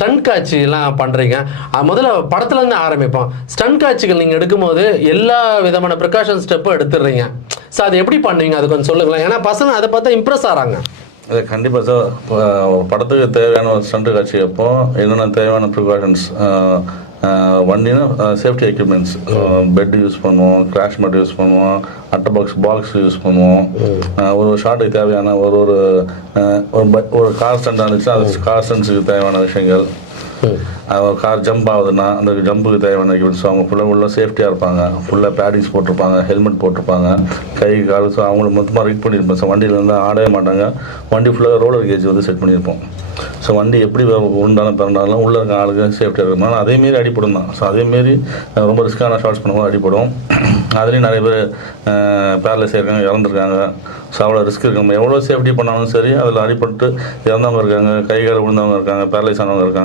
Stunt காட்சிலாம் பண்றீங்க. முதல்ல படத்துலேருந்து ஆரம்பிப்போம். ஸ்டண்ட் காட்சிகள் நீங்க எடுக்கும்போது எல்லா விதமான ப்ரிகாஷன் ஸ்டெப்பும் எடுத்துடுறீங்க. ஸோ அது எப்படி பண்ணுவீங்க? அது கொஞ்சம் சொல்லுங்களேன். ஏன்னா பசங்க அதை பார்த்தா இம்ப்ரெஸ் ஆகிறாங்க. அது கண்டிப்பாக சார். படத்துக்கு தேவையான ஒரு ஸ்டண்ட் காட்சி அப்போ என்னென்ன தேவையான ப்ரிகாஷன்ஸ் வண்டினா சேஃப்டி எக்யூப்மெண்ட்ஸ், பெட் யூஸ் பண்ணுவோம், கிராஷ் மேட் யூஸ் பண்ணுவோம், அட்டை பாக்ஸ் யூஸ் பண்ணுவோம். ஒரு ஷாட்டுக்கு தேவையான ஒரு கார் ஸ்டண்ட் இருந்துச்சுன்னா அது கார் ஸ்டண்ட்ஸுக்கு தேவையான விஷயங்கள். கார் ஜம்ப் ஆகுதுன்னா அந்த ஜம்புக்கு தேவையான எக்யூப்மெண்ட்ஸ். அவங்க ஃபுல்லாக சேஃப்டியாக இருப்பாங்க, ஃபுல்லாக பேடிங்ஸ் போட்டிருப்பாங்க, ஹெல்மெட் போட்டிருப்பாங்க, கை கால். ஸோ அவங்கள மொத்தமாக ரிக் பண்ணியிருப்போம். ஸோ வண்டியில் வந்து ஆடவே மாட்டாங்க. வண்டி ஃபுல்லாக ரோலர் கேஜ் வந்து செட் பண்ணியிருப்போம். ஸோ வண்டி எப்படி உண்டாலும் பிறந்தாலும் உள்ளே இருக்க ஆளுக்கு சேஃப்டியாக இருக்கணும். அதேமாரி அடிப்படும் தான். ஸோ அதேமாரி ரொம்ப ரிஸ்க்கான ஷார்ட்ஸ் பண்ணும்போது அடிப்படும். அதுலேயும் நிறைய பேர் பேரலைஸ் இருக்காங்க, இறந்துருக்காங்க. ஸோ அவ்வளோ ரிஸ்க் இருக்கு. நம்ம எவ்வளோ சேஃப்டி பண்ணாலும் சரி அதில் அடிப்பட்டு இறந்தவங்க இருக்காங்க, கை கால் விழுந்தவங்க இருக்காங்க, பேரலைஸ் ஆனவங்க இருக்காங்க.